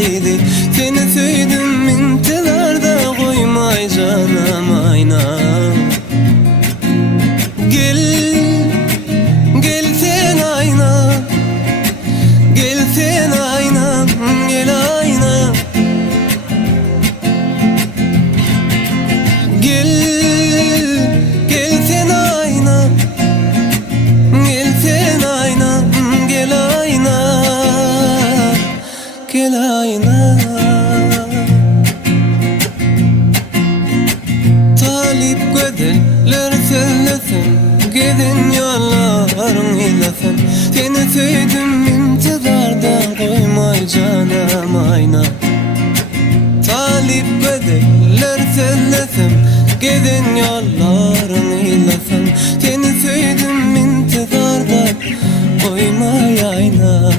idi. Seni söyledim intilarda koymay canım ayna. Gel, gel sen ayna, gel sen ayna, gel ayna. Gel, gel sen ayna, gel sen ayna, gel ayna, gel ayna. Talip gödeller söylesem, gidin yolların ilesem. Seni söyledim intidarda koymay canım ayna. Talip gödeller söylesem, gidin yolların ilesem. Seni söyledim intidarda koymay ayna.